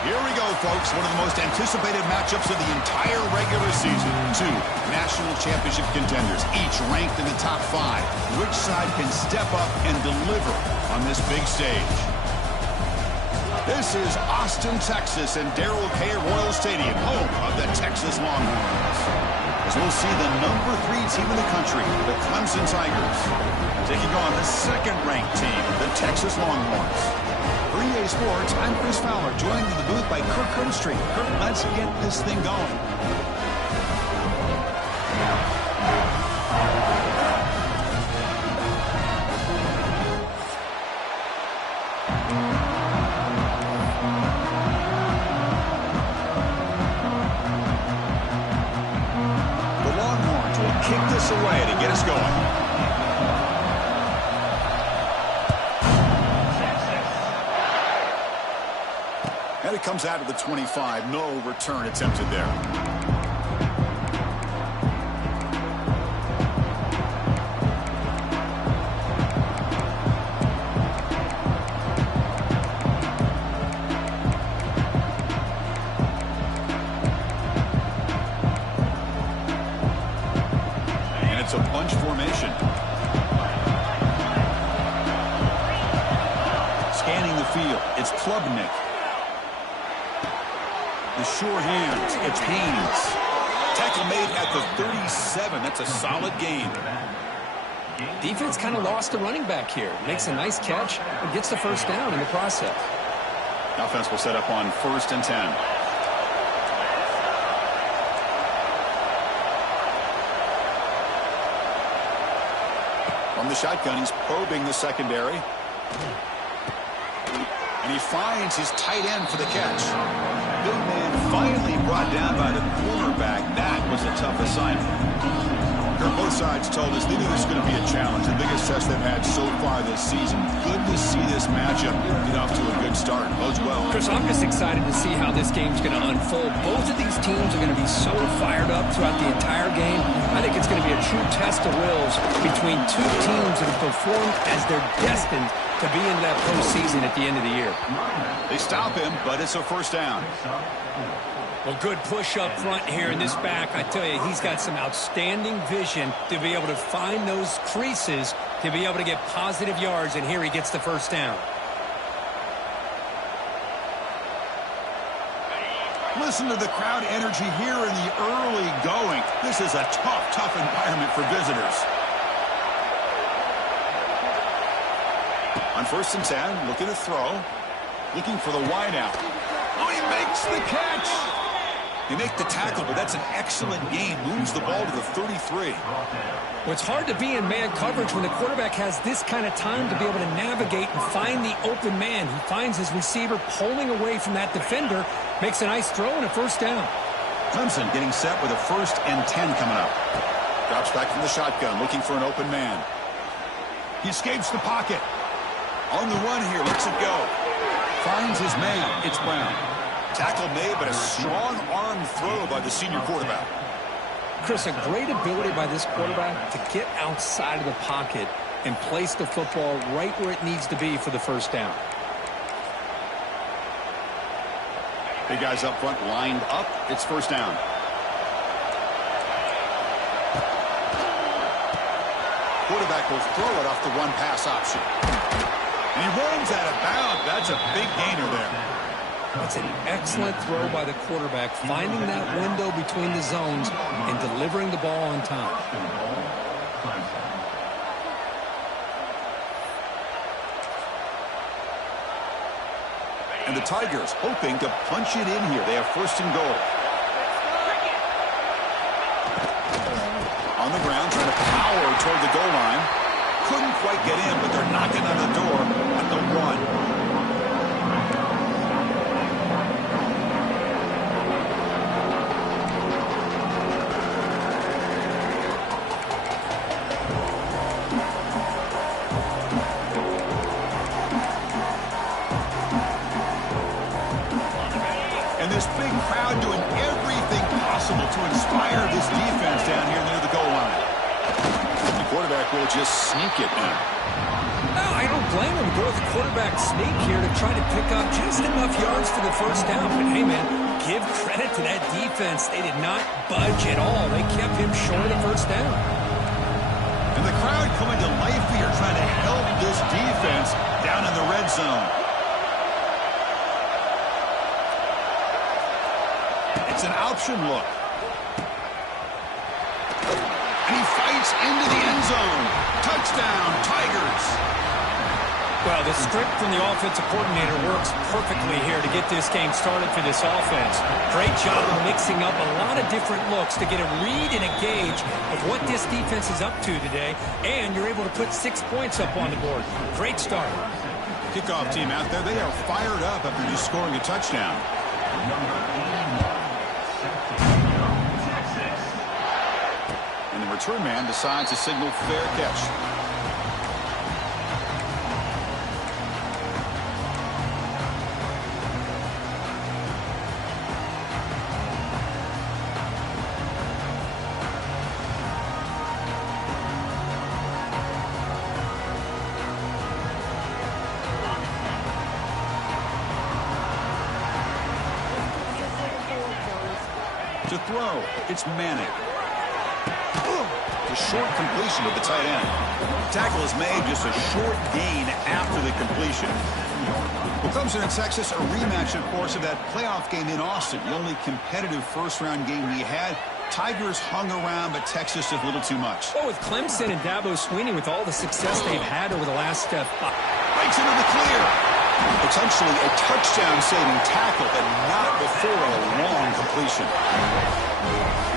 Here we go, folks. One of the most anticipated matchups of the entire regular season. Two national championship contenders, each ranked in the top 5. Which side can step up and deliver on this big stage? This is Austin, Texas, and Darrell K. Royal Stadium, home of the Texas Longhorns. As we'll see the number 3 team in the country, the Clemson Tigers, taking on the second-ranked team, the Texas Longhorns. For EA Sports, I'm Chris Fowler, joined in the booth by Kirk Herbstreit. Kirk, let's get this thing going. The Longhorns will kick this away to get us going. And it comes out of the 25. No return attempted there. And it's a bunch formation. Scanning the field. It's Klubnik. The sure hands, it's Haynes. Tackle made at the 37. That's a solid gain. Defense kind of lost the running back here. Makes a nice catch and gets the first down in the process. Offense will set up on 1st and 10. From the shotgun, he's probing the secondary. And he finds his tight end for the catch. Big man finally brought down by the cornerback. That was a tough assignment. Both sides told us they knew this was going to be a challenge. The biggest test they've had so far this season. Good to see this matchup get off to a good start. Bodes well. Chris, I'm just excited to see how this game's going to unfold. Both of these teams are going to be so fired up throughout the entire game. I think it's going to be a true test of wills between two teams that have performed as they're destined to be into that postseason at the end of the year. They stop him, but it's a first down. Well, good push up front here in this back. I tell you, he's got some outstanding vision to be able to find those creases, to be able to get positive yards, and here he gets the first down. Listen to the crowd energy here in the early going. This is a tough environment for visitors. On 1st and 10, looking to throw. Looking for the wideout. Oh, he makes the catch. They make the tackle, but that's an excellent gain. Moves the ball to the 33. Well, it's hard to be in man coverage when the quarterback has this kind of time to be able to navigate and find the open man. He finds his receiver pulling away from that defender, makes a nice throw and a first down. Clemson getting set with a 1st and 10 coming up. Drops back from the shotgun, looking for an open man. He escapes the pocket. On the run here, lets it go. Finds his man. It's Brown. Tackle made, but a strong arm throw by the senior quarterback. Chris, a great ability by this quarterback to get outside of the pocket and place the football right where it needs to be for the first down. Big guys up front lined up. It's first down. Quarterback will throw it off the run pass option. And he runs out of bounds. That's a big gainer there. It's an excellent throw by the quarterback, finding that window between the zones and delivering the ball on time. And the Tigers hoping to punch it in here. They have 1st and goal. On the ground, trying to power toward the goal line. Couldn't quite get in, but they're knocking on the door at the 1. This big crowd doing everything possible to inspire this defense down here near the goal line. The quarterback will just sneak it now. Oh, I don't blame him. Go with the quarterback sneak here to try to pick up just enough yards for the first down. But, hey, man, give credit to that defense. They did not budge at all. They kept him short of the first down. And the crowd coming to life here, trying to help this defense down in the red zone. It's an option look. And he fights into the end zone. Touchdown, Tigers. Well, the script from the offensive coordinator works perfectly here to get this game started for this offense. Great job of mixing up a lot of different looks to get a read and a gauge of what this defense is up to today, and you're able to put 6 points up on the board. Great start. Kickoff team out there, they are fired up after just scoring a touchdown. And the return man decides to signal fair catch. To throw, it's Manning. A short completion to the tight end. Tackle is made, just a short gain after the completion. Well, Clemson and Texas, a rematch, of course, of that playoff game in Austin. The only competitive first-round game we had. Tigers hung around, but Texas just a little too much. Well, with Clemson and Dabo Swinney, with all the success they've had over the last breaks into the clear. Potentially a touchdown-saving tackle, but not before a long completion.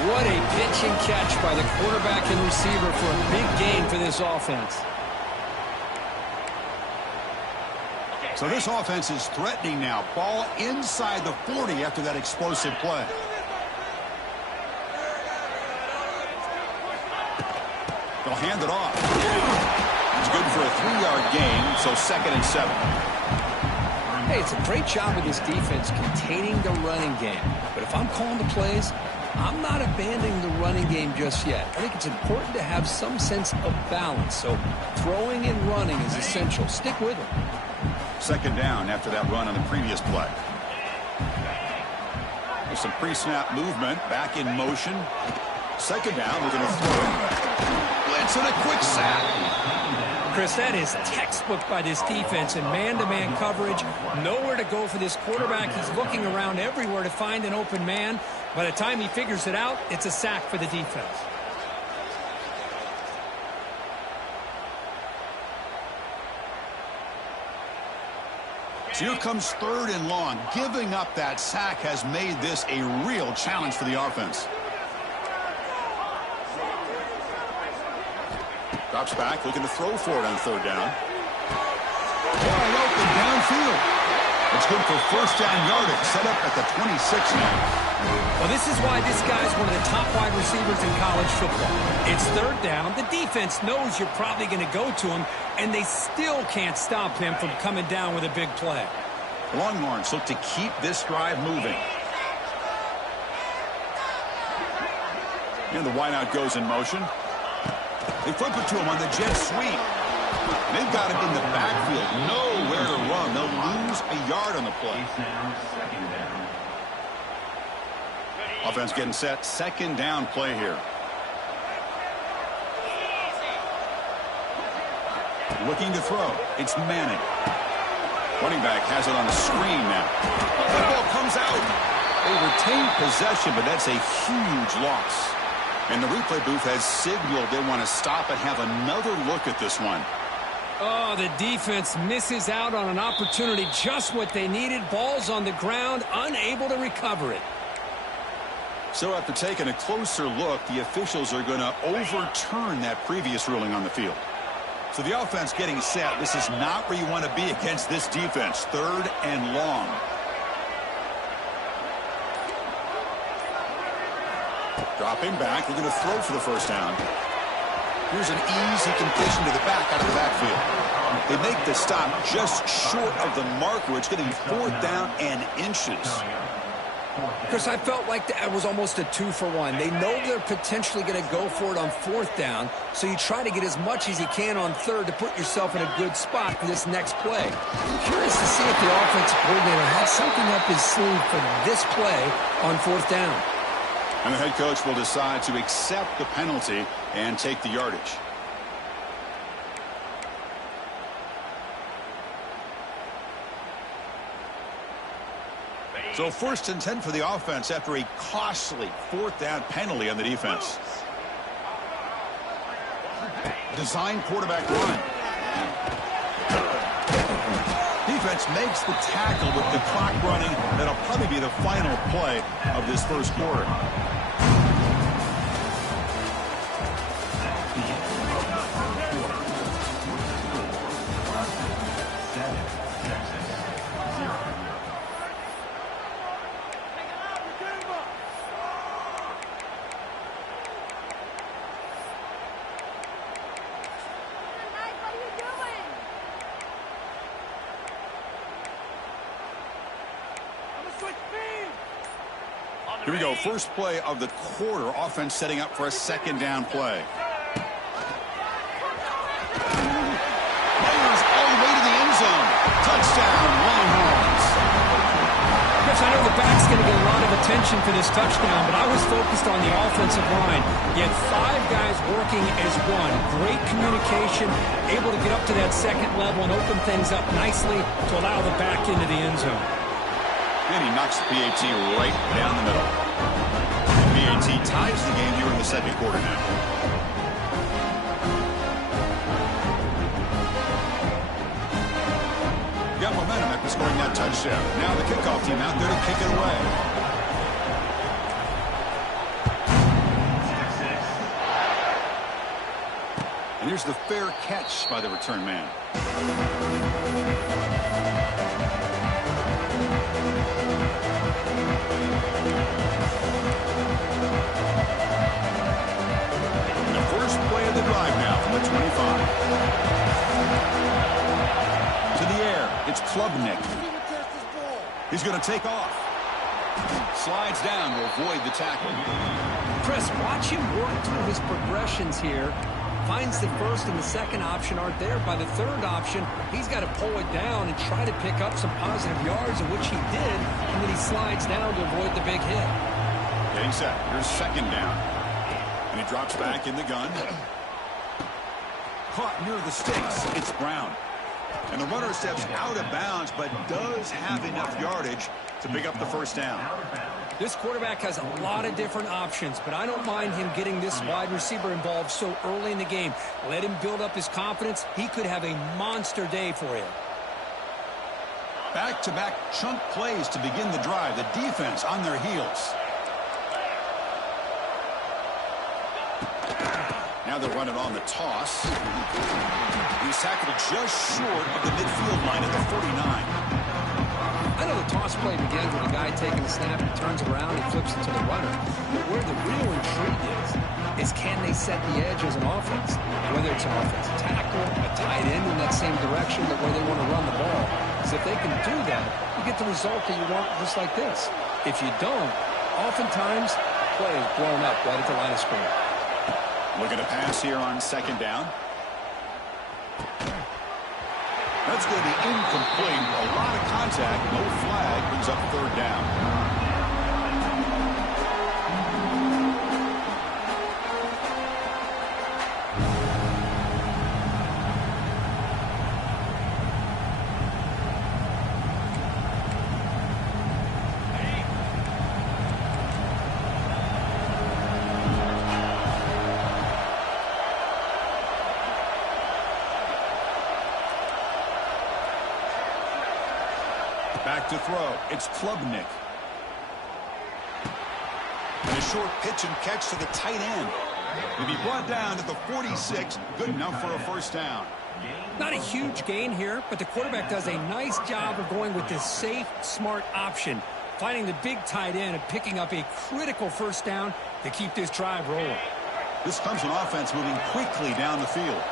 What a pitch and catch by the quarterback and receiver for a big gain for this offense. So this offense is threatening now. Ball inside the 40 after that explosive play. They'll hand it off. It's good for a 3-yard gain, so 2nd and 7. Hey, it's a great job of this defense containing the running game. But if I'm calling the plays, I'm not abandoning the running game just yet. I think it's important to have some sense of balance. So throwing and running is essential. Stick with it. 2nd down after that run on the previous play. With some pre-snap movement, back in motion. 2nd down, we're going to throw. Blitz and a quick sack. Chris, that is textbook by this defense in man-to-man coverage. Nowhere to go for this quarterback. He's looking around everywhere to find an open man. By the time he figures it out, it's a sack for the defense. So here comes 3rd and long. Giving up that sack has made this a real challenge for the offense. Drops back, looking to throw for it on 3rd down. Wide open downfield. It's good for first down yardage. Set up at the 26 now. Well, this is why this guy's one of the top wide receivers in college football. It's 3rd down. The defense knows you're probably going to go to him, and they still can't stop him from coming down with a big play. Longhorns look to keep this drive moving. And the wideout goes in motion. They flip it to him on the jet sweep. They've got him in the backfield. Nowhere to run. They'll lose a yard on the play. Offense getting set. 2nd down play here. Looking to throw. It's Manning. Running back has it on the screen now. The ball comes out. They retain possession, but that's a huge loss. And the replay booth has signaled they want to stop and have another look at this one. Oh, the defense misses out on an opportunity, just what they needed. Ball's on the ground, unable to recover it. So after taking a closer look, the officials are going to overturn that previous ruling on the field. So the offense getting set. This is not where you want to be against this defense. 3rd and long. Dropping back, looking to throw for the first down. Here's an easy completion to the back out of the backfield. They make the stop just short of the marker. It's going to be 4th down and inches. Chris, I felt like that was almost a 2-for-1. They know they're potentially going to go for it on fourth down, so you try to get as much as you can on third to put yourself in a good spot for this next play. I'm curious to see if the offensive coordinator had something up his sleeve for this play on fourth down. And the head coach will decide to accept the penalty and take the yardage. So 1st and 10 for the offense after a costly fourth down penalty on the defense. Design quarterback run. Defense makes the tackle with the clock running. That'll probably be the final play of this first quarter. Here we go. First play of the quarter. Offense setting up for a second down play. Players all the way to the end zone. Touchdown, Longhorns. Chris, I know the back's going to get a lot of attention for this touchdown, but I was focused on the offensive line. You had 5 guys working as one. Great communication, able to get up to that second level and open things up nicely to allow the back into the end zone. And he knocks the PAT right down the middle. PAT ties the game here in the second quarter now. Got momentum after scoring that touchdown. Now the kickoff team out there to kick it away. And here's the fair catch by the return man. The drive now from the 25. To the air, it's Klubnik. He's going to take off. Slides down to avoid the tackle. Chris, watch him work through his progressions here. Finds the first and the second option aren't there. By the third option, he's got to pull it down and try to pick up some positive yards, of which he did, and then he slides down to avoid the big hit. Getting set. Here's second down. And he drops back in the gun. Caught near the sticks. It's Brown. And the runner steps out of bounds, but does have enough yardage to pick up the first down. This quarterback has a lot of different options, but I don't mind him getting this wide receiver involved so early in the game. Let him build up his confidence. He could have a monster day for you. Back-to-back chunk plays to begin the drive. The defense on their heels. Now they're running on the toss. He's tackled just short of the midfield line at the 49. I know the toss play begins with a guy taking the snap, he turns around, he flips it to the runner. But where the real intrigue is can they set the edge as an offense? Whether it's an offensive tackle, a tight end in that same direction, but where they want to run the ball. Because if they can do that, you get the result that you want just like this. If you don't, oftentimes, play is blown up right at the line of scrimmage. Looking to pass here on second down. That's going to be incomplete. A lot of contact. No flag. Brings up third down. Back to throw. It's Klubnik. And a short pitch and catch to the tight end. He'll be brought down to the 46. Good enough for a first down. Not a huge gain here, but the quarterback does a nice job of going with this safe, smart option. Finding the big tight end and picking up a critical first down to keep this drive rolling. This comes from offense moving quickly down the field.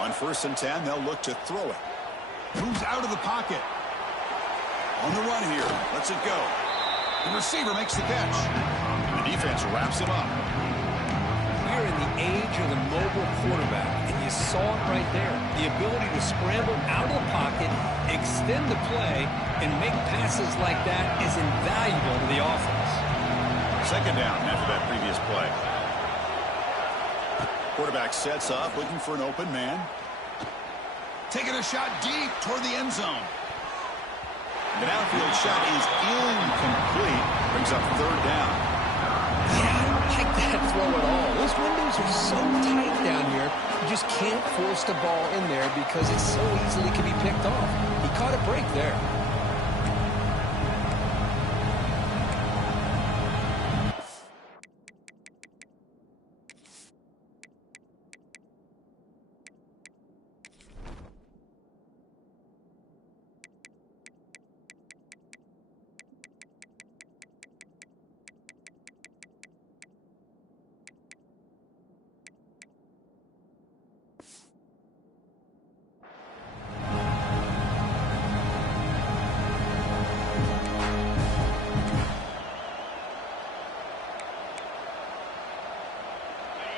On 1st and 10, they'll look to throw it. Moves out of the pocket. On the run here. Lets it go. The receiver makes the catch. And the defense wraps him up. We're in the age of the mobile quarterback, and you saw it right there. The ability to scramble out of the pocket, extend the play, and make passes like that is invaluable to the offense. Second down after that previous play. Quarterback sets up, looking for an open man. Taking a shot deep toward the end zone. The downfield shot is incomplete. Brings up third down. Yeah, I don't like that throw at all. Those windows are so tight down here. You just can't force the ball in there because it so easily can be picked off. He caught a break there.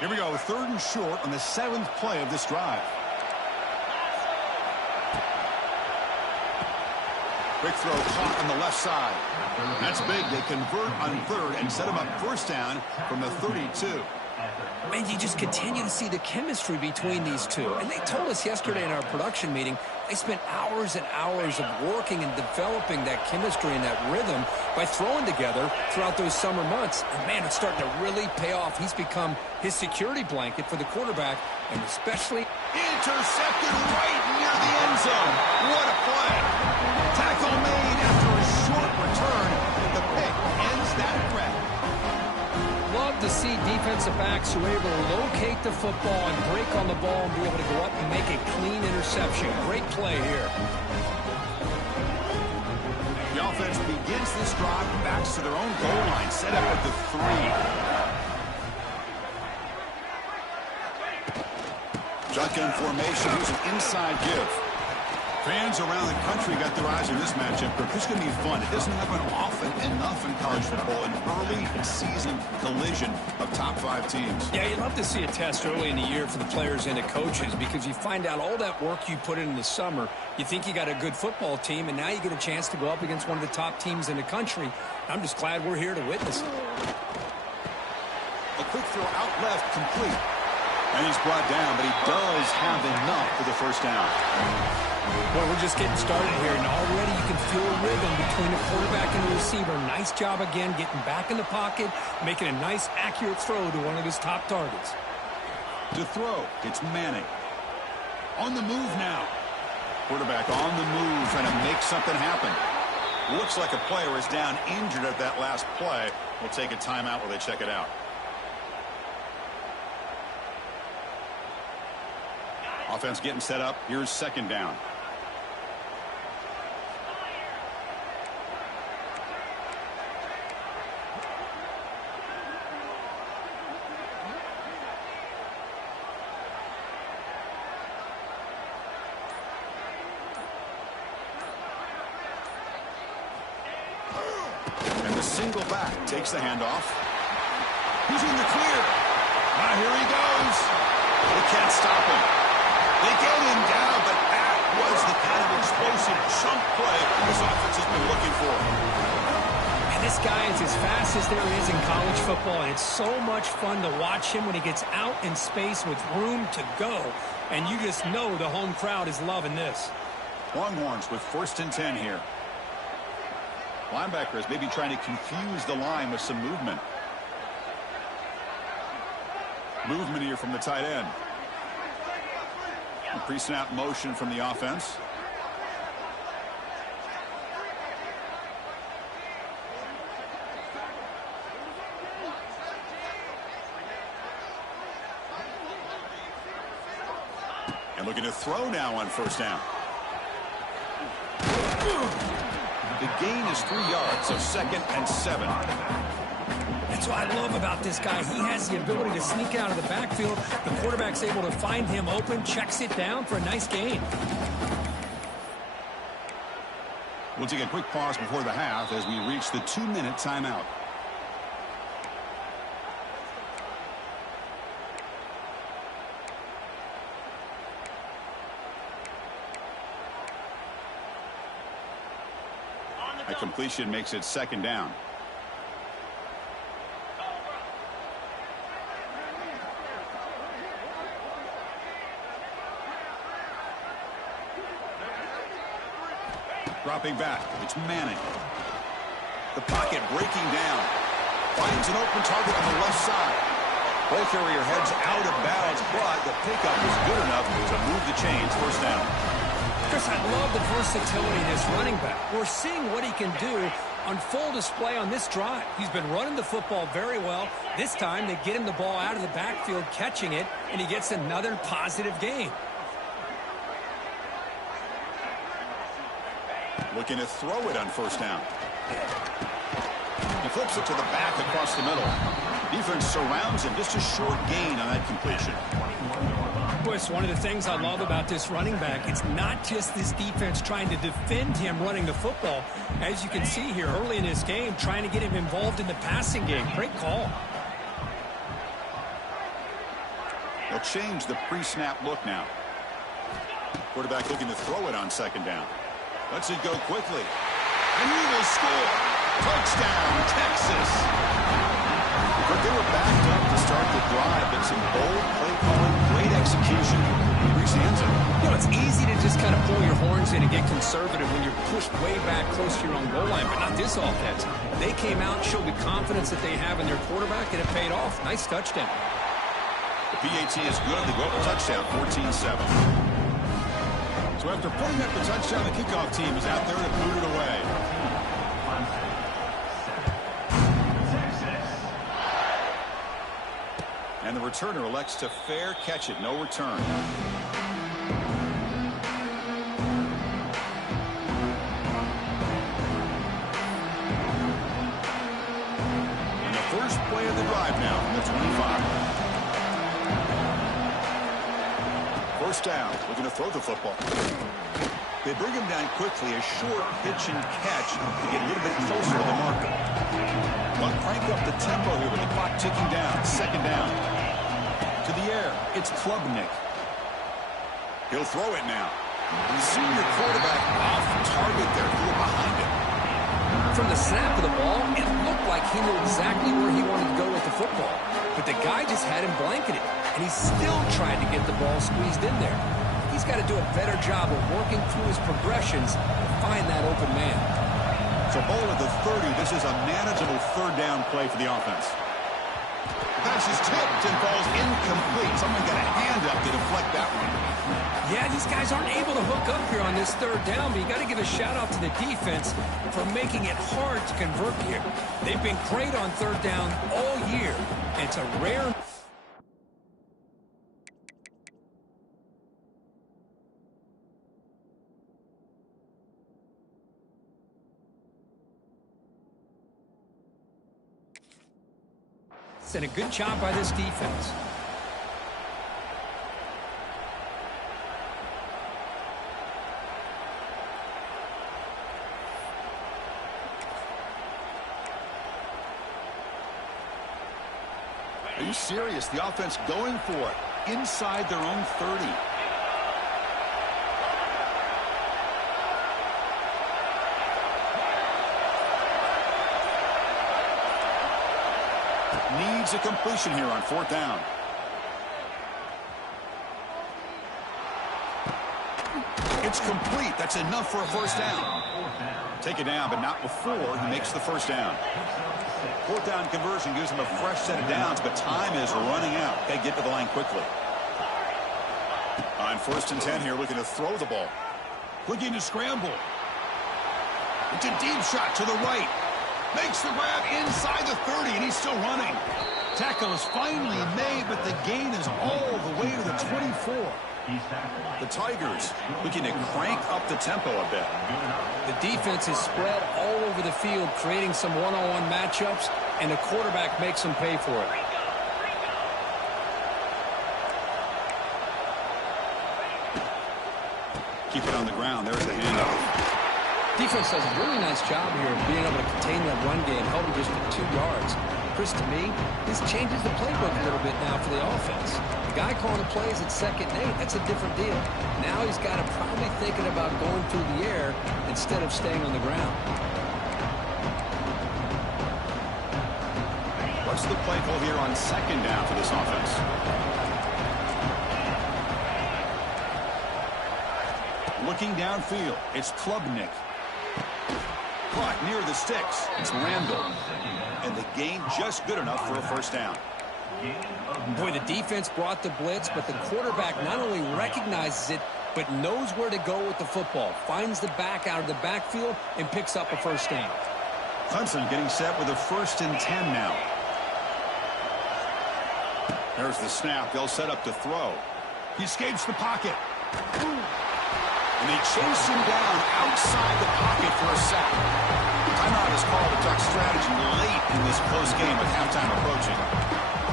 Here we go, third and short on the 7th play of this drive. Quick throw caught on the left side. That's big. They convert on third and set him up first down from the 32. Man, you just continue to see the chemistry between these two. And they told us yesterday in our production meeting, they spent hours and hours of working and developing that chemistry and that rhythm by throwing together throughout those summer months. And, man, it's starting to really pay off. He's become his security blanket for the quarterback, and especially... Intercepted right near the end zone. What a play. Tackle made after a short return, and the pick ends that threat. Love to see defensive backs who are able to locate the football and break on the ball and be able to go up and make a clean interception. Great play here. The offense begins this drive, backs to their own goal line, set up at the 3. Shotgun formation. Here's an inside give. Fans around the country got their eyes on this matchup, but this is going to be fun. It doesn't happen often enough in college football, an early season collision of top 5 teams. Yeah, you'd love to see a test early in the year for the players and the coaches because you find out all that work you put in the summer. You think you got a good football team, and now you get a chance to go up against one of the top teams in the country. I'm just glad we're here to witness it. A quick throw out left, complete. And he's brought down, but he does have enough for the first down. Well, we're just getting started here, and already you can feel a rhythm between the quarterback and the receiver. Nice job again getting back in the pocket, making a nice, accurate throw to one of his top targets. To throw, it's Manning. On the move now. Quarterback on the move, trying to make something happen. Looks like a player is down injured at that last play. We'll take a timeout while they check it out. Offense getting set up. Here's second down. And the single back takes the handoff. He's in the clear. Now here he goes. They can't stop him. They get him down, but that was the kind of explosive chunk play this offense has been looking for. And this guy is as fast as there is in college football, and it's so much fun to watch him when he gets out in space with room to go. And you just know the home crowd is loving this. Longhorns with 1st and 10 here. Linebacker is maybe trying to confuse the line with some movement. Movement here from the tight end. Pre-snap motion from the offense. And looking to throw now on first down. The gain is 3 yards, so 2nd and 7. That's what I love about this guy. He has the ability to sneak out of the backfield. The quarterback's able to find him open, checks it down for a nice gain. We'll take a quick pause before the half as we reach the 2-minute timeout. A completion makes it 2nd down. Dropping back, it's Manning. The pocket breaking down. Finds an open target on the left side. Ball carrier heads out of bounds, but the pickup is good enough to move the chains. 1st down. Chris, I love the versatility of this running back. We're seeing what he can do on full display on this drive. He's been running the football very well. This time, they get him the ball out of the backfield, catching it, and he gets another positive gain. Looking to throw it on 1st down. He flips it to the back across the middle. Defense surrounds him. Just a short gain on that completion. Boy, it's one of the things I love about this running back. It's not just this defense trying to defend him running the football. As you can see here early in this game, trying to get him involved in the passing game. Great call. They'll change the pre-snap look now. Quarterback looking to throw it on 2nd down. Lets it go quickly. And he will score. Touchdown, Texas. But they were backed up to start the drive, but some bold play calling, great execution. Reach the end zone. You know, it's easy to just kind of pull your horns in and get conservative when you're pushed way back close to your own goal line, but not this offense. They came out, showed the confidence that they have in their quarterback, and it paid off. Nice touchdown. The PAT is good. They go up a touchdown, 14-7. So after putting up the touchdown, the kickoff team is out there to boot it away. And the returner elects to fair catch it. No return. And the first play of the drive now from the 25. 1st down, looking to throw the football. They bring him down quickly, a short pitch and catch to get a little bit closer to the marker. They'll crank up the tempo here with the clock ticking down. 2nd down. To the air, it's Klubnik. He'll throw it now. The senior quarterback off target there, threw it behind him. From the snap of the ball, it looked like he knew exactly where he wanted to go with the football. But the guy just had him blanketed, and he still tried to get the ball squeezed in there. He's got to do a better job of working through his progressions to find that open man. So ball at the 30. This is a manageable 3rd down play for the offense. The pass is tipped and falls incomplete. Someone got a hand up to deflect that one. Yeah, these guys aren't able to hook up here on this 3rd down, but you got to give a shout-out to the defense for making it hard to convert here. They've been great on 3rd down all year. It's a rare... And a good job by this defense. Are you serious? The offense going for it inside their own 30. Needs a completion here on 4th down. It's complete. That's enough for a 1st down. Take it down, but not before he makes the 1st down. 4th down conversion gives him a fresh set of downs, but time is running out. Got to get to the line quickly. On 1st and 10 here, looking to throw the ball. Looking to scramble. It's a deep shot to the right. Makes the grab inside the 30, and he's still running. Tackle is finally made, but the gain is all the way to the 24. The Tigers looking to crank up the tempo a bit. The defense is spread all over the field, creating some one-on-one matchups, and the quarterback makes them pay for it. Keep it on the ground. There's the handoff. Defense does a really nice job here of being able to contain that run game, held him just to 2 yards. Chris, to me, this changes the playbook a little bit now for the offense. The guy calling the plays at 2nd and 8, that's a different deal. Now he's got to probably thinking about going through the air instead of staying on the ground. What's the play call here on 2nd down for this offense? Looking downfield, it's Klubnik. Caught near the sticks. It's Randall. And the gain just good enough for a first down. Boy, the defense brought the blitz, but the quarterback not only recognizes it, but knows where to go with the football. Finds the back out of the backfield and picks up a first down. Clemson getting set with a 1st and 10 now. There's the snap. They'll set up to throw. He escapes the pocket. And they chase him down outside the pocket for a sack. Timeout is called to talk strategy late in this close game with halftime approaching.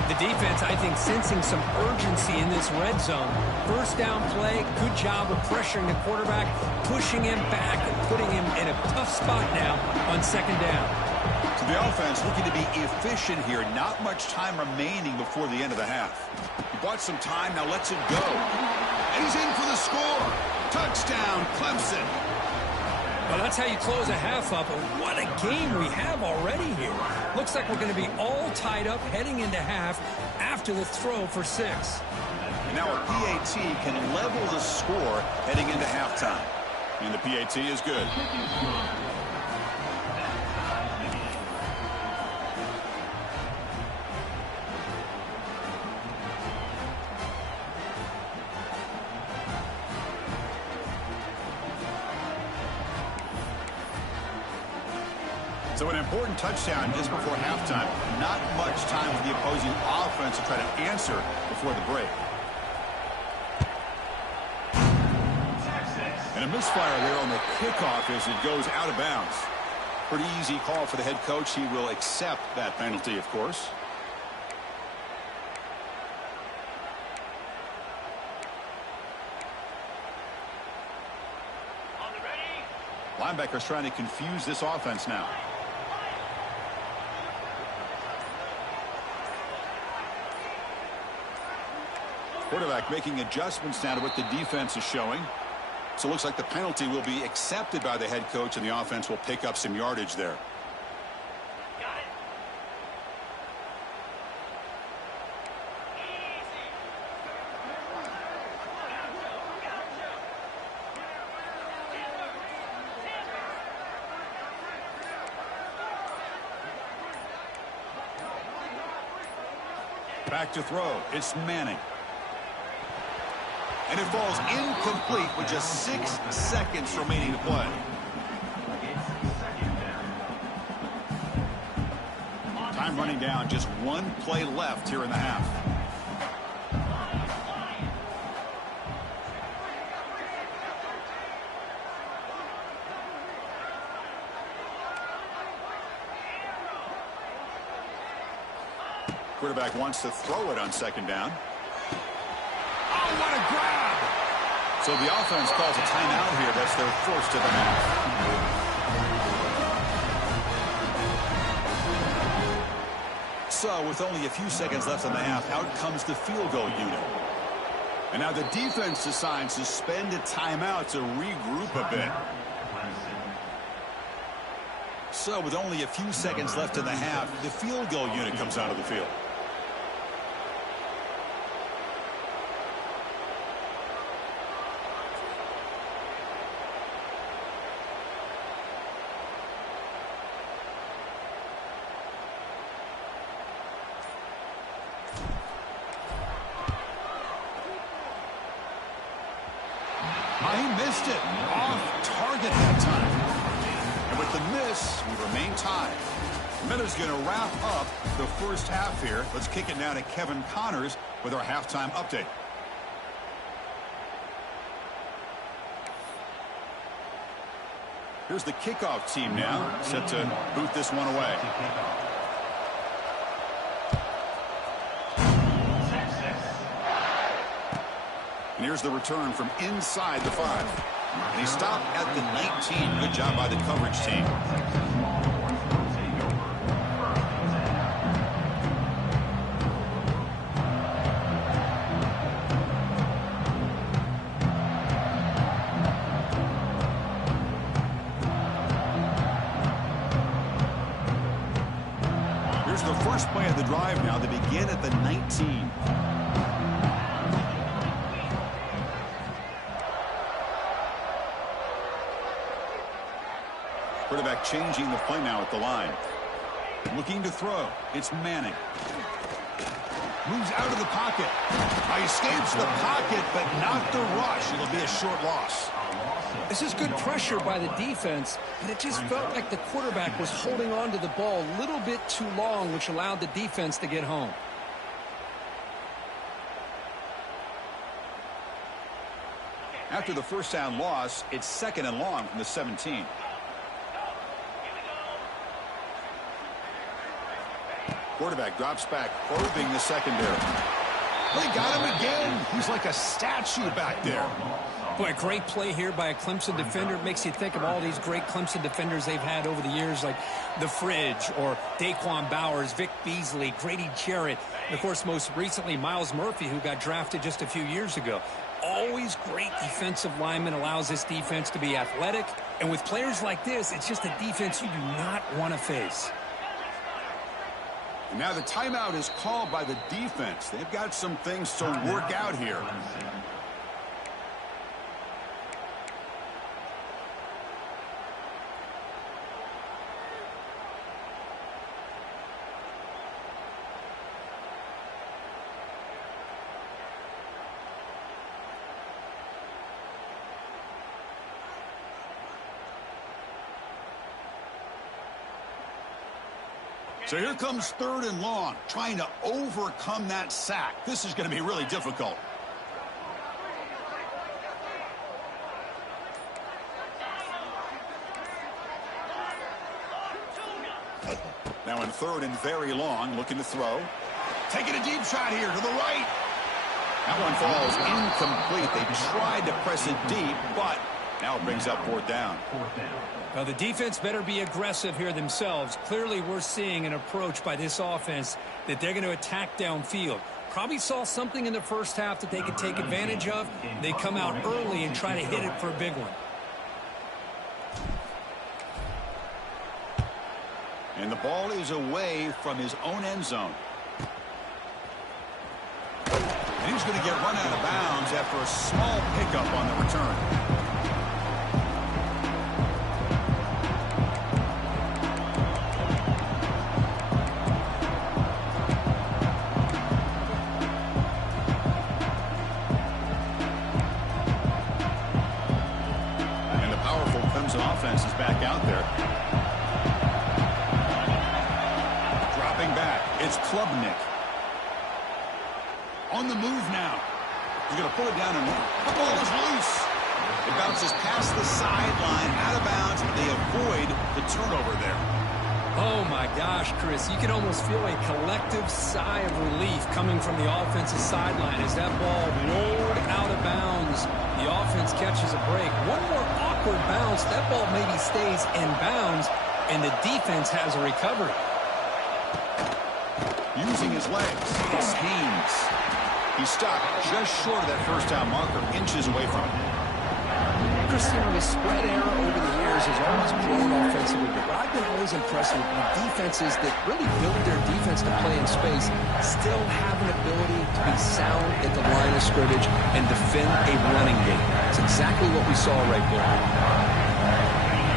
The defense, I think, sensing some urgency in this red zone. First down play, good job of pressuring the quarterback, pushing him back and putting him in a tough spot now on 2nd down. So the offense looking to be efficient here. Not much time remaining before the end of the half. He bought some time, now lets it go. And he's in for the score. Touchdown, Clemson. Well, that's how you close a half up. What a game we have already here. Looks like we're going to be all tied up heading into half after the throw for 6. And now a PAT can level the score heading into halftime. And the PAT is good. So an important touchdown just before halftime. Not much time for the opposing offense to try to answer before the break. And a misfire there on the kickoff as it goes out of bounds. Pretty easy call for the head coach. He will accept that penalty, of course. Linebackers trying to confuse this offense now. Quarterback making adjustments now to what the defense is showing. So it looks like the penalty will be accepted by the head coach, and the offense will pick up some yardage there. Back to throw. It's Manning. And it falls incomplete with just 6 seconds remaining to play. Time running down. Just 1 play left here in the half. Quarterback wants to throw it on 2nd down. Oh, what a grab! So the offense calls a timeout here. That's their first of the half. So with only a few seconds left in the half, out comes the field goal unit. And now the defense decides to spend a timeout to regroup a bit. So with only a few seconds left in the half, the field goal unit comes out of the field. He missed it. Off target that time. And with the miss, we remain tied. Miller's going to wrap up the first half here. Let's kick it now to Kevin Connors with our halftime update. Here's the kickoff team now, set to boot this one away. And here's the return from inside the 5. And he stopped at the 19. Good job by the coverage team. Here's the first play of the drive now. They begin at the 19. Quarterback changing the play now at the line. Looking to throw. It's Manning. Moves out of the pocket. Escapes the pocket, but not the rush. It'll be a short loss. This is good pressure by the defense, but it just felt like the quarterback was holding on to the ball a little bit too long, which allowed the defense to get home. After the first down loss, it's second and long from the 17. Quarterback drops back, probing the secondary. They got him again. He's like a statue back there. Boy, a great play here by a Clemson defender. It makes you think of all these great Clemson defenders they've had over the years, like the Fridge or Daquan Bowers, Vic Beasley, Grady Jarrett, and, of course, most recently, Miles Murphy, who got drafted just a few years ago. Always great defensive lineman, allows this defense to be athletic. And with players like this, it's just a defense you do not want to face. And now the timeout is called by the defense. They've got some things to work out here. So here comes third and long, trying to overcome that sack. This is going to be really difficult. Now in third and very long, looking to throw. Taking a deep shot here to the right. That one falls incomplete. They tried to press it deep, but now it brings up fourth down. Well, the defense better be aggressive here themselves. Clearly, we're seeing an approach by this offense that they're going to attack downfield. Probably saw something in the first half that they could take advantage of. They come out early and try to hit it for a big one. And the ball is away from his own end zone. And he's going to get run out of bounds after a small pickup on the return. Offense is back out there. Dropping back. It's Klubnik. On the move now. He's going to pull it down and the ball is loose. It bounces past the sideline, out of bounds. They avoid the turnover there. Oh, my gosh, Chris. You can almost feel a collective sigh of relief coming from the offensive sideline as that ball rolled out of bounds. The offense catches a break. One more awkward bounce. That ball maybe stays in bounds, and the defense has a recovery. Using his legs, it's Haynes. He stopped just short of that first down marker, inches away from it. Christian, the spread error over the years has always grown offensively, but I've been always impressed with defenses that really build their defense to play in space, still have an ability to be sound at the line of scrimmage and defend a running game. It's exactly what we saw right there.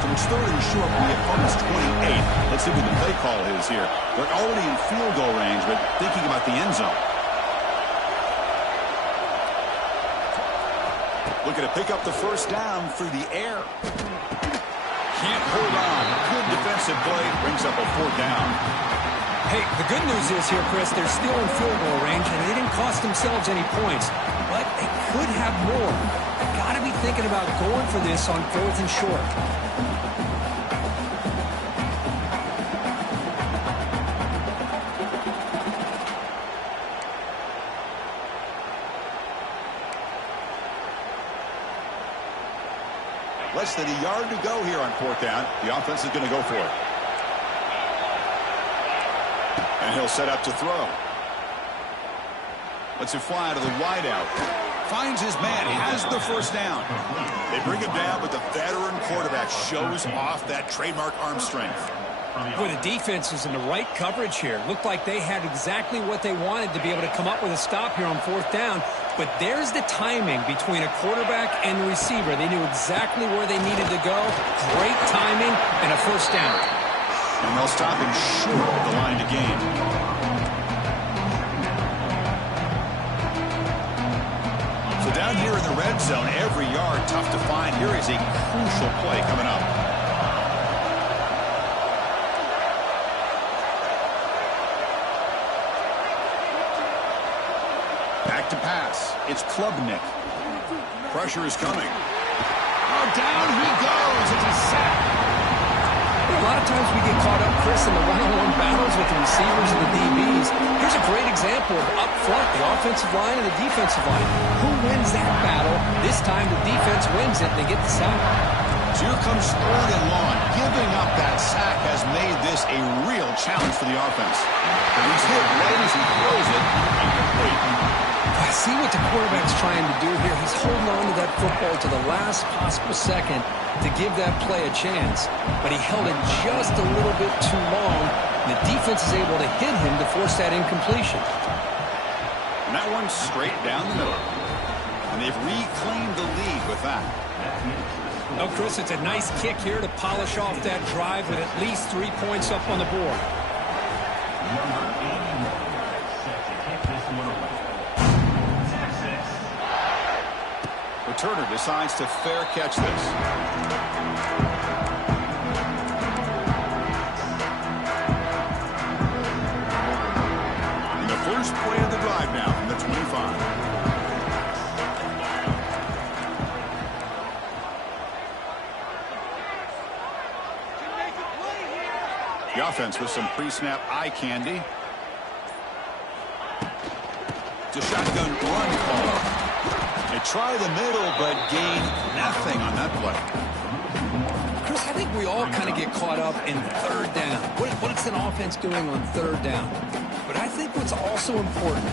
So it's third and short from the opponent's 28. Let's see what the play call is here. They're already in field goal range, but thinking about the end zone. Looking to pick up the first down through the air. Can't hold on. Good defensive play. Brings up a fourth down. Hey, the good news is here, Chris, they're still in field goal range, and they didn't cost themselves any points. But they could have more. They've got to be thinking about going for this on fourth and short. less than a yard to go here on 4th down. The offense is going to go for it. And he'll set up to throw. Lets it fly to the wideout. Finds his man, has the first down. They bring him down, but the veteran quarterback shows off that trademark arm strength. Boy, the defense is in the right coverage here. Looked like they had exactly what they wanted to be able to come up with a stop here on 4th down. But there's the timing between a quarterback and the receiver. They knew exactly where they needed to go. Great timing and a first down. And they'll stop him short of the line to gain. So down here in the red zone, every yard tough to find. Here is a crucial play coming up. Back to pass. It's Klubnik. Pressure is coming. Oh, down he goes. It's a sack. A lot of times we get caught up, Chris, in the one-on-one battles with the receivers and the DBs. Here's a great example of up front, the offensive line and the defensive line. Who wins that battle? This time the defense wins it. They get the sack. So here comes 3rd and long. Giving up that sack has made this a real challenge for the offense. And he's hit right as he throws it. Incomplete. I see what the quarterback's trying to do here. He's holding on to that football to the last possible second to give that play a chance. But he held it just a little bit too long. And the defense is able to hit him to force that incompletion. And that one's straight down the middle. And they've reclaimed the lead with that. Oh, Chris, it's a nice kick here to polish off that drive with at least 3 points up on the board. Returner decides to fair catch this. And the first play of the drive now from the 25. The offense with some pre-snap eye candy. It's a shotgun run call. They try the middle, but gain nothing on that play. Chris, I think we all kind of get caught up in 3rd down. What is an offense doing on 3rd down? But I think what's also important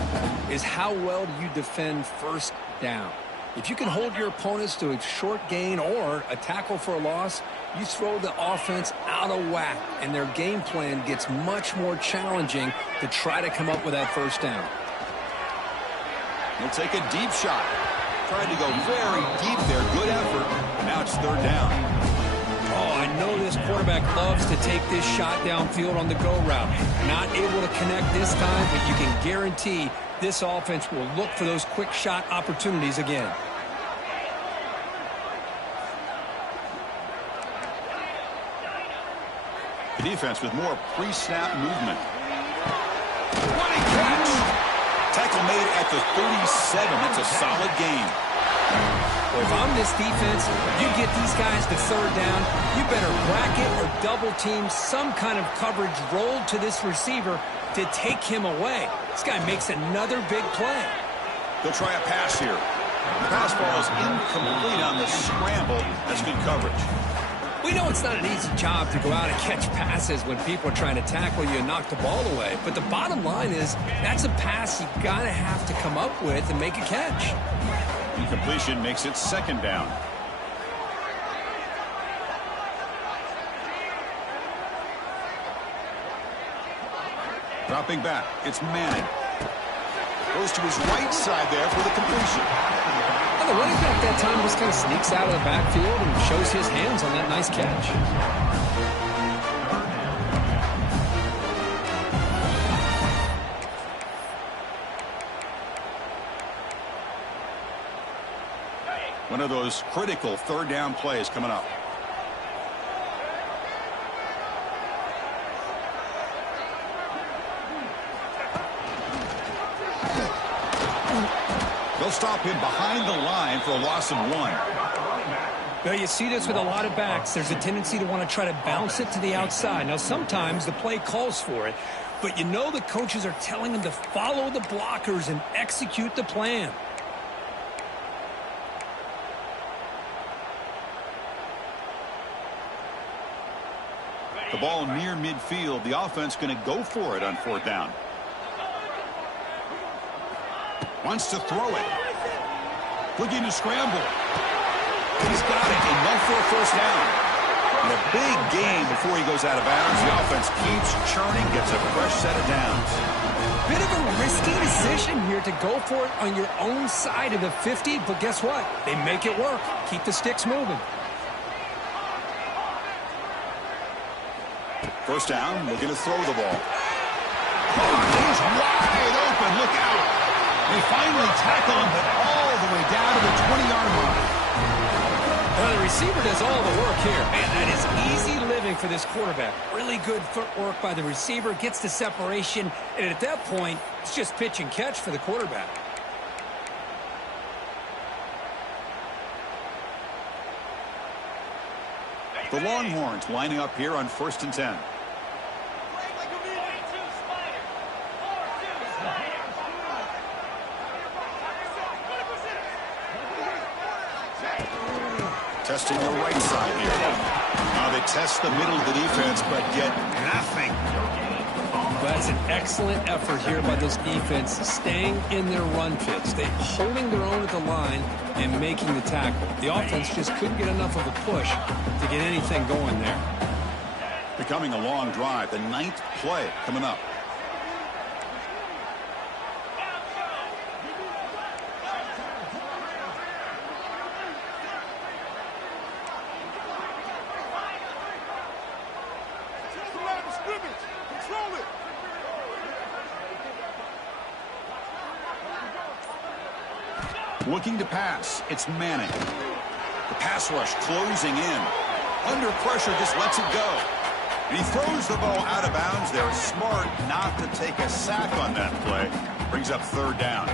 is how well do you defend 1st down. If you can hold your opponents to a short gain or a tackle for a loss, you throw the offense out of whack, and their game plan gets much more challenging to try to come up with that 1st down. He'll take a deep shot. Trying to go very deep there. Good effort. Now it's 3rd down. Oh, I know this quarterback loves to take this shot downfield on the go route. Not able to connect this time, but you can guarantee this offense will look for those quick shot opportunities again. The defense with more pre-snap movement. What a catch! Tackle made at the 37. That's a solid gain. Well, if I'm this defense, you get these guys to 3rd down, you better bracket or double team some kind of coverage rolled to this receiver to take him away. This guy makes another big play. They'll try a pass here. The pass ball is incomplete on the scramble. That's good coverage. We know it's not an easy job to go out and catch passes when people are trying to tackle you and knock the ball away. But the bottom line is that's a pass you got to have to come up with and make a catch. Incompletion makes it 2nd down. Dropping back. It's Manning. Goes to his right side there for the completion. The running back that time just kind of sneaks out of the backfield and shows his hands on that nice catch. One of those critical 3rd down plays coming up. They'll stop him behind the line for a loss of 1. Well, you see this with a lot of backs. There's a tendency to want to try to bounce it to the outside. Now, sometimes the play calls for it, but you know the coaches are telling them to follow the blockers and execute the plan. The ball near midfield. The offense going to go for it on 4th down. Wants to throw it. Looking to scramble. He's got it. Enough for a 1st down. And a big gain before he goes out of bounds. The offense keeps churning, gets a fresh set of downs. Bit of a risky decision here to go for it on your own side of the 50, but guess what? They make it work. Keep the sticks moving. 1st down, looking to throw the ball. He's wide open. Look out. They finally tackle him, but all the way down to the 20-yard line. Well, the receiver does all the work here. Man, that is easy living for this quarterback. Really good footwork by the receiver, gets the separation, and at that point, it's just pitch and catch for the quarterback. The Longhorns lining up here on 1st and 10. Testing the right side here. Now they test the middle of the defense, but get nothing. That's an excellent effort here by this defense, staying in their run fits. They're holding their own at the line and making the tackle. The offense just couldn't get enough of a push to get anything going there. Becoming a long drive. The 9th play coming up. Looking to pass. It's Manning. The pass rush closing in. Under pressure, just lets it go. And he throws the ball out of bounds there. Smart not to take a sack on that play. Brings up 3rd down.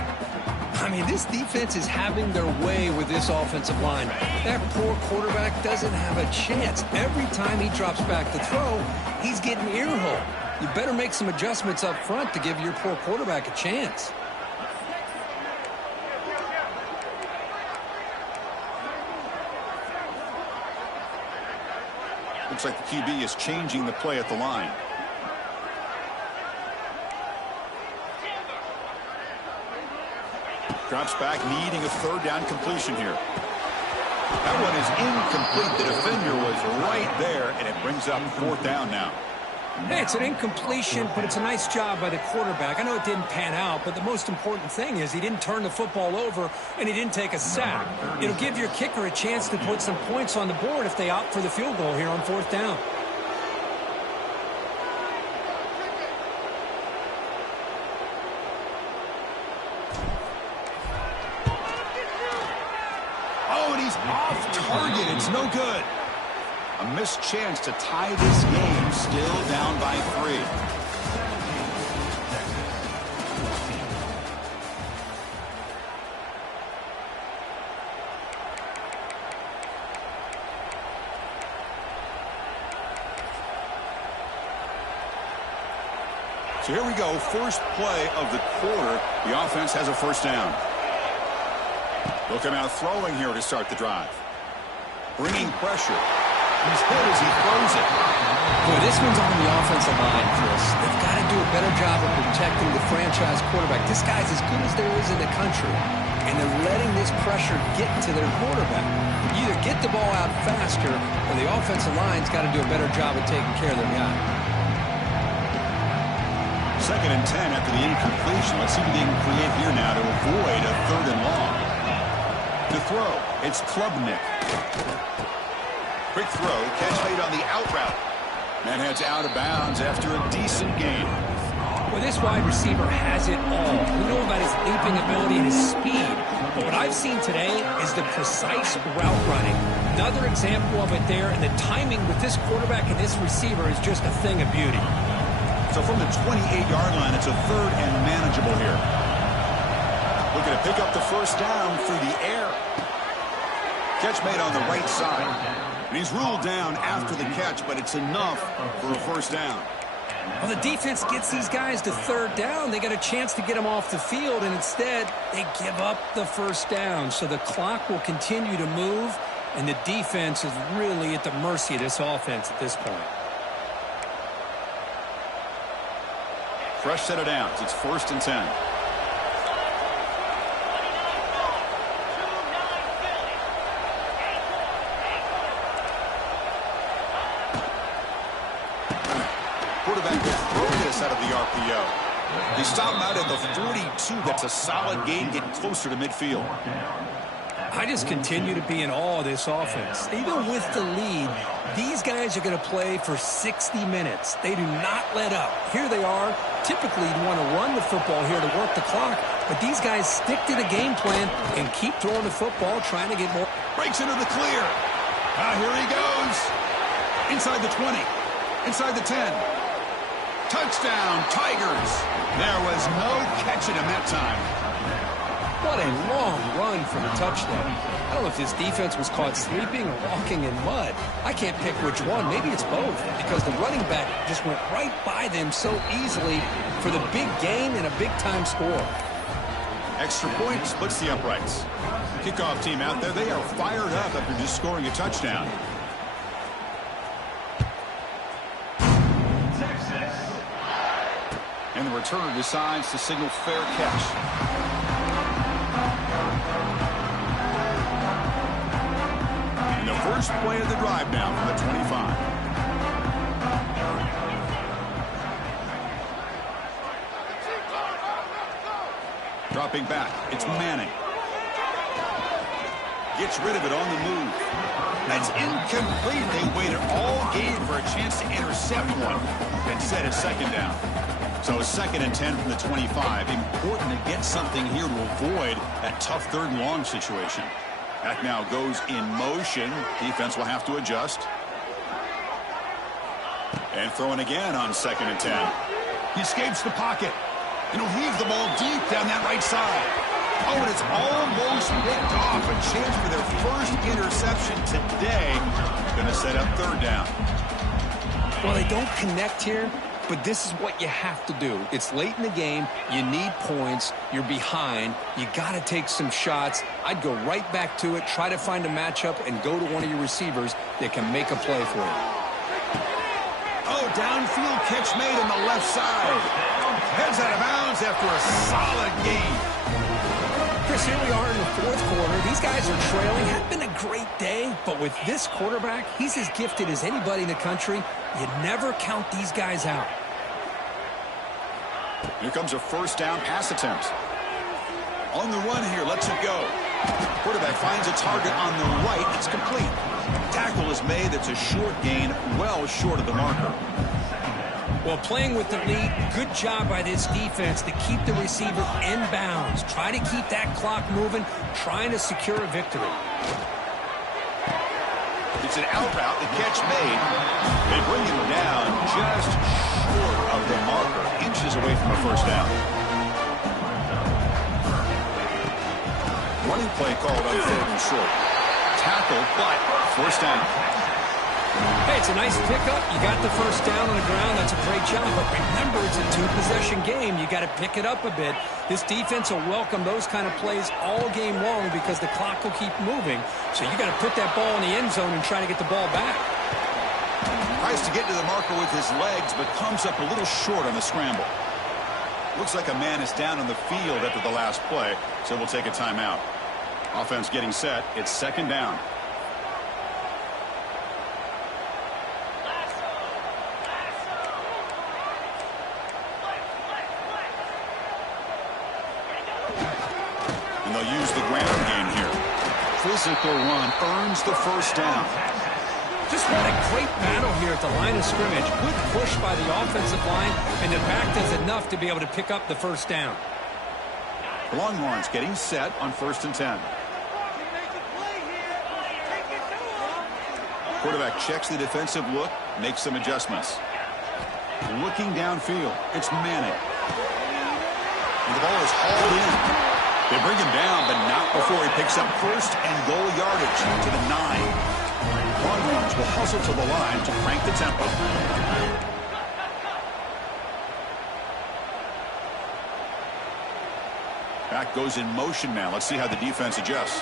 I mean, this defense is having their way with this offensive line. That poor quarterback doesn't have a chance. Every time he drops back to throw, he's getting ear-hole. You better make some adjustments up front to give your poor quarterback a chance. Looks like the QB is changing the play at the line. Drops back, needing a 3rd down completion here. That one is incomplete. The defender was right there, and it brings up 4th down now. Hey, it's an incompletion, but it's a nice job by the quarterback. I know it didn't pan out, but the most important thing is he didn't turn the football over and he didn't take a sack. It'll give your kicker a chance to put some points on the board if they opt for the field goal here on 4th down. Oh, and he's off target. It's no good. A missed chance to tie this game, still down by 3. So here we go, first play of the quarter. The offense has a 1st down. They'll come out throwing here to start the drive. Bringing pressure. He's hit as he throws it. Boy, this one's on the offensive line, Chris. They've got to do a better job of protecting the franchise quarterback. This guy's as good as there is in the country, and they're letting this pressure get to their quarterback. You either get the ball out faster, or the offensive line's got to do a better job of taking care of their guy. 2nd and 10 after the incompletion. Let's see what they can create here now to avoid a 3rd and long. To throw, it's Klubnik. Quick throw, catch made on the out route. That heads out of bounds after a decent gain. Well, this wide receiver has it all. We know about his leaping ability and his speed. But what I've seen today is the precise route running. Another example of it there, and the timing with this quarterback and this receiver is just a thing of beauty. So from the 28-yard line, it's a 3rd and manageable here. Looking to pick up the 1st down through the air. Catch made on the right side. And he's ruled down after the catch, but it's enough for a 1st down. Well, the defense gets these guys to 3rd down. They got a chance to get them off the field, and instead they give up the 1st down. So the clock will continue to move, and the defense is really at the mercy of this offense at this point. fresh set of downs. It's 1st and 10. Quarterback will throw this out of the RPO. They stop him out at the 42. That's a solid gain, getting closer to midfield. I just continue to be in awe of this offense. Even with the lead, these guys are going to play for 60 minutes. They do not let up. Here they are. Typically, you want to run the football here to work the clock, but these guys stick to the game plan and keep throwing the football, trying to get more. Breaks into the clear. Here he goes. Inside the 20. Inside the 10. Touchdown, Tigers. There was no catching him that time. What a long run for the touchdown. I don't know if this defense was caught sleeping or walking in mud. I can't pick which one. Maybe it's both, because the running back just went right by them so easily for the big gain and a big-time score. Extra point splits the uprights. Kickoff team out there, they are fired up after just scoring a touchdown. And the returner decides to signal fair catch. And the first play of the drive now from the 25. Dropping back, it's Manning. Gets rid of it on the move. That's incomplete. They waited all game for a chance to intercept one and set it 2nd down. So 2nd and 10 from the 25. Important to get something here to avoid that tough 3rd and long situation. That now goes in motion. Defense will have to adjust. And throwing again on 2nd and 10. He escapes the pocket. And he'll heave the ball deep down that right side. Oh, and it's almost picked off. A chance for their first interception today. Going to set up 3rd down. Well, they don't connect here, but this is what you have to do. It's late in the game. You need points. You're behind. You got to take some shots. I'd go right back to it, try to find a matchup, and go to one of your receivers that can make a play for you. Oh, downfield catch made on the left side. Heads out of bounds after a solid gain. Chris, here we are in the 4th quarter. These guys are trailing. Hasn't been a great day, but with this quarterback, he's as gifted as anybody in the country. You never count these guys out. Here comes a 1st down pass attempt. On the run here, lets it go. Quarterback finds a target on the right. It's complete. Tackle is made. That's a short gain, well short of the marker. Well, playing with the lead, good job by this defense to keep the receiver in bounds. Try to keep that clock moving, trying to secure a victory. It's an out route, the catch made. They bring him down just short of the marker, inches away from a 1st down. Running play called on 3rd and short. Tackle, but 1st down. Hey, it's a nice pickup. You got the 1st down on the ground. That's a great job. But remember, it's a 2-possession game. You got to pick it up a bit. This defense will welcome those kind of plays all game long because the clock will keep moving. So you got to put that ball in the end zone and try to get the ball back. Tries to get to the marker with his legs, but comes up a little short on the scramble. Looks like a man is down on the field after the last play, so we'll take a timeout. Offense getting set. It's 2nd down. And they'll use the ground game here. Physical run earns the 1st down. Just what a great battle here at the line of scrimmage. Good push by the offensive line, and the back does enough to be able to pick up the 1st down. Longhorns getting set on 1st and 10. Quarterback checks the defensive look, makes some adjustments. Looking downfield, it's Manning. And the ball is hauled in. They bring him down, but not before he picks up 1st and goal yardage to the 9. Longhorns will hustle to the line to crank the tempo. Back goes in motion now. Let's see how the defense adjusts.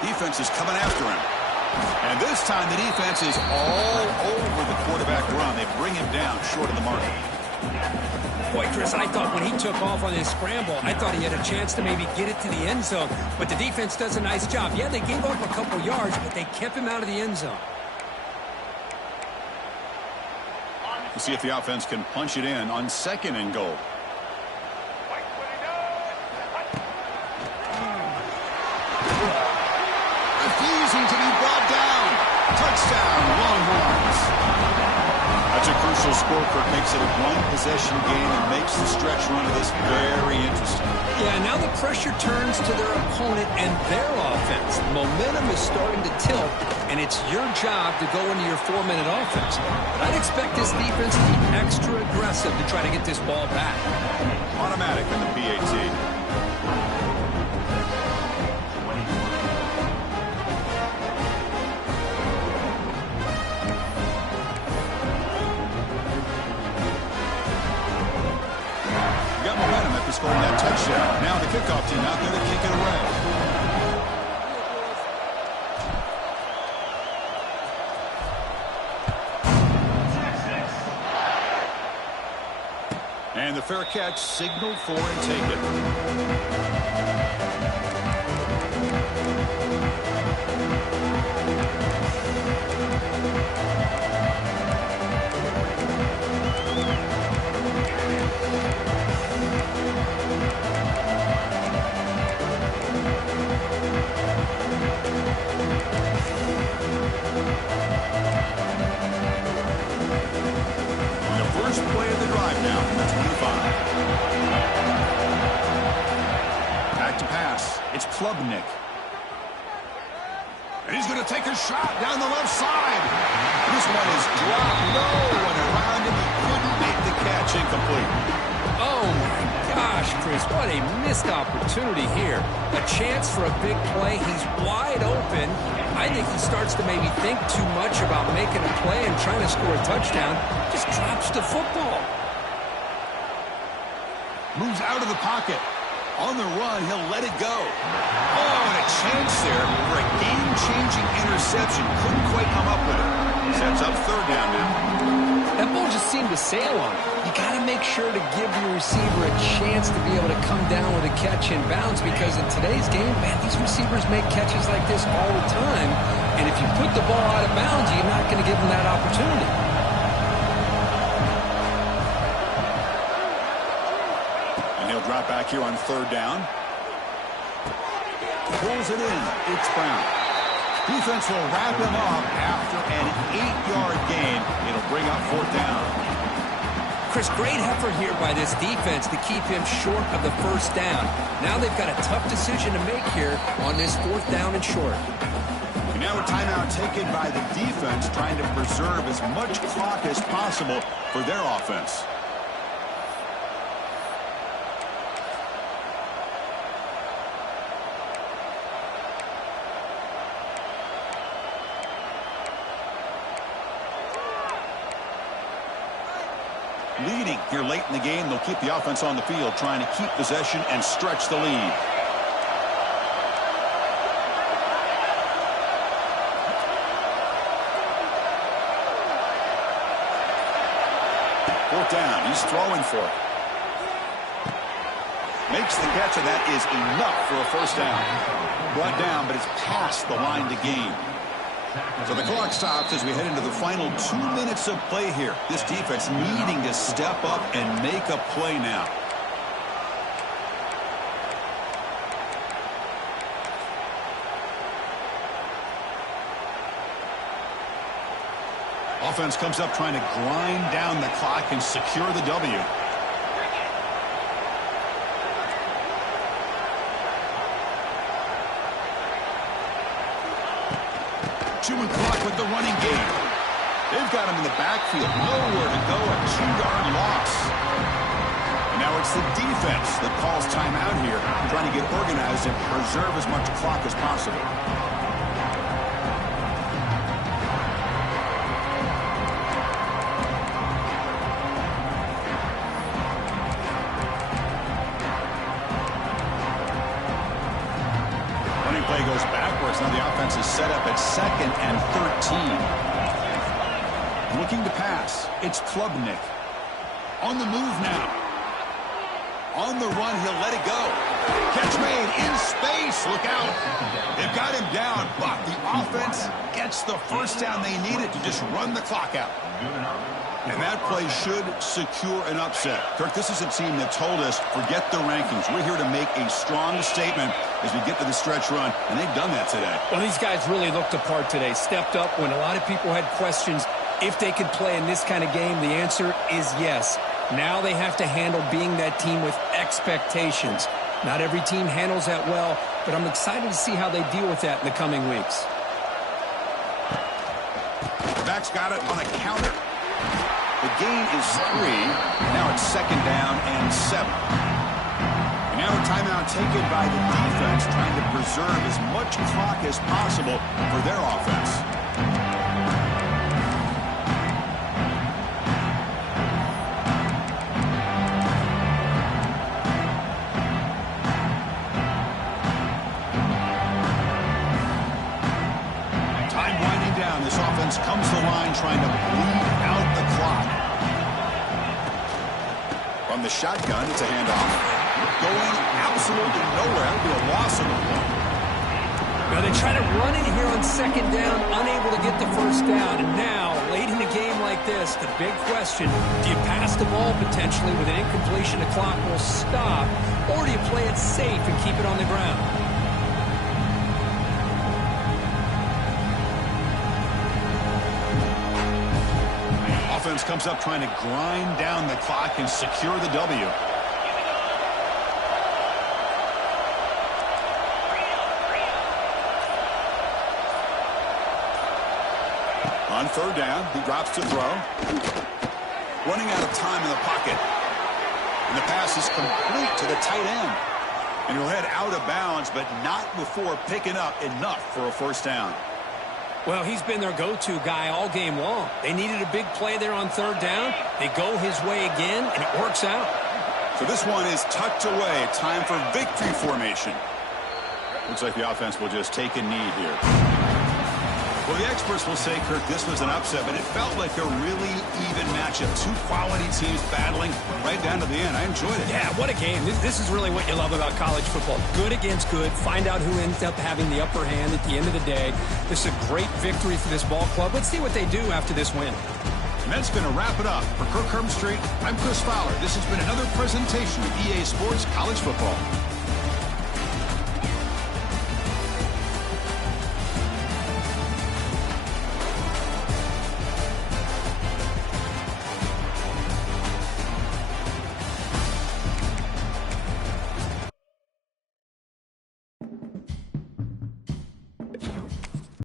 Defense is coming after him. And this time the defense is all over the quarterback run. They bring him down short of the mark. Boy, Chris, I thought when he took off on his scramble, I thought he had a chance to maybe get it to the end zone. But the defense does a nice job. Yeah, they gave up a couple yards, but they kept him out of the end zone. We'll see if the offense can punch it in on 2nd and goal. Refusing to be brought down. Touchdown, Longhorns. That's a crucial score. Kirk makes it a one-possession game and makes the stretch run of this very interesting. Yeah, now the pressure turns to their opponent and their offense. Momentum is starting to tilt, and it's your job to go into your 4-minute offense. But I'd expect this defense to be extra aggressive to try to get this ball back. Automatic in the PAT. Scoring that touchdown. Now the kickoff team out there to kick it away. And the fair catch signaled for and taken. Klubnik. And he's going to take a shot down the left side. This one is dropped low and around him. He couldn't make the catch. Incomplete. Oh, my gosh, Chris. What a missed opportunity here. A chance for a big play. He's wide open. I think he starts to maybe think too much about making a play and trying to score a touchdown. Just drops the football. Moves out of the pocket. On the run, he'll let it go. Oh, and a chance there for a game-changing interception. Couldn't quite come up with it. Sets up 3rd down now. That ball just seemed to sail on him. You got to make sure to give your receiver a chance to be able to come down with a catch in bounds, because in today's game, man, these receivers make catches like this all the time. And if you put the ball out of bounds, you're not going to give them that opportunity. Drop back here on 3rd down. Pulls it in. It's Brown. Defense will wrap him up after an 8-yard gain. It'll bring up 4th down. Chris, great effort here by this defense to keep him short of the 1st down. Now they've got a tough decision to make here on this 4th down and short. And now a timeout taken by the defense, trying to preserve as much clock as possible for their offense. Leading here late in the game, they'll keep the offense on the field, trying to keep possession and stretch the lead. Fourth down, he's throwing for it. Makes the catch, and that is enough for a 1st down. Brought down, but it's past the line to gain. So the clock stops as we head into the final 2 minutes of play here. This defense needing to step up and make a play now. Offense comes up trying to grind down the clock and secure the W. Chewing clock with the running game. They've got him in the backfield. Nowhere to go. A 2-yard loss. And now it's the defense that calls timeout here, trying to get organized and preserve as much clock as possible. Play goes backwards. Now the offense is set up at 2nd and 13. Looking to pass. It's Klubnik. On the move now. On the run, he'll let it go. Catch made in space. Look out. They've got him down, but the offense gets the first down they needed to just run the clock out. And that play should secure an upset. Kirk, this is a team that told us, forget the rankings. We're here to make a strong statement as we get to the stretch run, and they've done that today. Well, these guys really looked apart today, stepped up when a lot of people had questions if they could play in this kind of game. The answer is yes. Now they have to handle being that team with expectations. Not every team handles that well, but I'm excited to see how they deal with that in the coming weeks. Back's got it on a counter. The gain is 3. Now it's 2nd down and 7. And now a timeout taken by the defense, trying to preserve as much clock as possible for their offense. Time winding down. This offense comes to the line trying to bleed out the clock. From the shotgun, it's a handoff. Going absolutely nowhere. That'll be a loss of the ball. Now they try to run it here on 2nd down, unable to get the first down. And now, late in a game like this, the big question, do you pass the ball potentially with an incompletion? The clock will stop, or do you play it safe and keep it on the ground? Offense comes up trying to grind down the clock and secure the W. On 3rd down, he drops to throw. Running out of time in the pocket. And the pass is complete to the tight end. And he'll head out of bounds, but not before picking up enough for a first down. Well, he's been their go-to guy all game long. They needed a big play there on 3rd down. They go his way again, and it works out. So this one is tucked away. Time for victory formation. Looks like the offense will just take a knee here. Well, the experts will say, Kirk, this was an upset, but it felt like a really even matchup. 2 quality teams battling right down to the end. I enjoyed it. Yeah, what a game. This is really what you love about college football. Good against good. Find out who ends up having the upper hand at the end of the day. This is a great victory for this ball club. Let's see what they do after this win. And that's going to wrap it up. For Kirk Herbstreit, I'm Chris Fowler. This has been another presentation of EA Sports College Football.